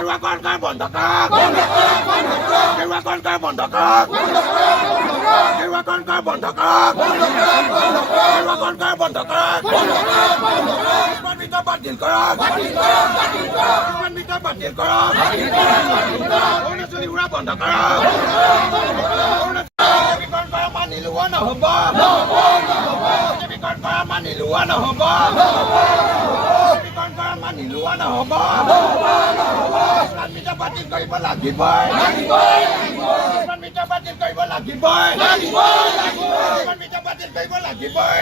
কেৰুৱা কণকাৰ বন্ধ কৰক কেৰুৱা কণকাৰ বন্ধ কৰক কেৰুৱা কণকাৰ বন্ধ কৰক কেৰুৱা কণকাৰ বন্ধ কৰক কিমান মিটাৰ বাতিল কৰক কিমান মিটাৰ বাতিল কৰক অৰুণাচলী উৰা বন্ধ কৰক অৰুণাচলীকৰণ কৰা মানি লোৱা নহ'ব অৰুণাচলীকৰণ কৰা মানি লোৱা নহ'ব অৰুণাচলীকৰণ কৰা মানি লোৱা নহ'ব কিমান মিটাৰ বাতিল কৰিব লাগিবই কিমান মিটাৰ বাতিল কৰিব লাগিবই কিমান মিটাৰ বাতিল কৰিব লাগিবই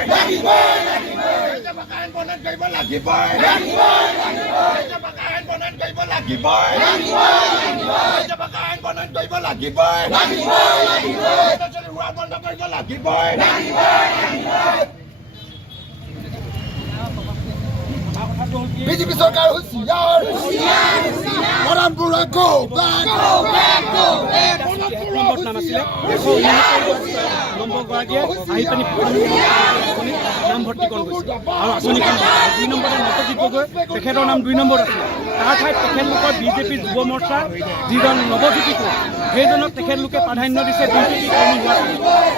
আইন বন্ধন কৰিব লাগিবই আইন বন্ধন কৰিব লাগিবই আইন বন্ধন কৰিব লাগিবই হোৱা বন্ধ কৰিব লাগিবই বিজেপি চৰকাৰ হুঁচিয়াৰ গো বেক নাম ভৰ্তিকৰণ কৰিছে আৰু আঁচনিখন 2 নম্বৰত নৱজিৎ গগৈ তেখেতৰ নাম 2 নম্বৰত আছিল তাৰ ঠাইত তেখেতলোকৰ বিজেপি যুৱ মৰ্চাৰ যিজন নৱজিৎ গগৈ সেইজনক তেখেতলোকে প্ৰাধান্য দিছে বিজেপি কৰ্মী হোৱাৰ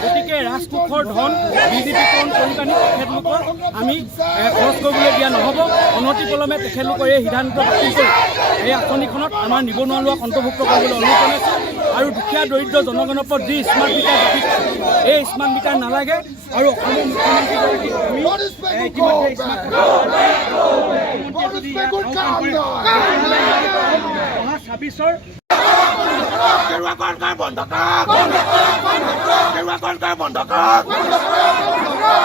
গতিকে ৰাজকোষৰ ধন বিজেপিকৰণ কৰি পানি তেখেতলোকৰ আমি খৰচ কৰিবলৈ দিয়া নহ'ব অনতিপলমে তেখেতলোকৰ এই সিদ্ধান্ত বাতিল কৰি এই আঁচনিখনত আমাৰ নিবনুৱা লোকক অন্তৰ্ভুক্ত কৰিবলৈ অনুৰোধ জনাইছোঁ আৰু দুখীয়া দৰিদ্ৰ জনগণৰ ওপৰত যি স্মাৰ্ট মিটাৰ দাবী এই স্মাৰ্ট মিটাৰ নালাগে আৰু অসমৰ মুখ্যমন্ত্ৰীগৰাকী কেৰুৱা কণকাৰ বন্ধ কৰক কেৰুৱা কণকাৰ বন্ধ কৰক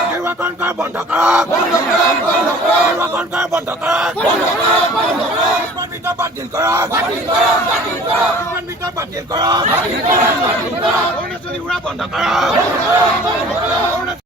কেৰুৱা কণকাৰ বন্ধ কৰক কেৰুৱা কণকাৰ বন্ধ কৰক কিমান মিটাৰ বাতিল কৰক কিমান মিটাৰ বাতিল কৰক অৰুণাচলী উৰা বন্ধ কৰক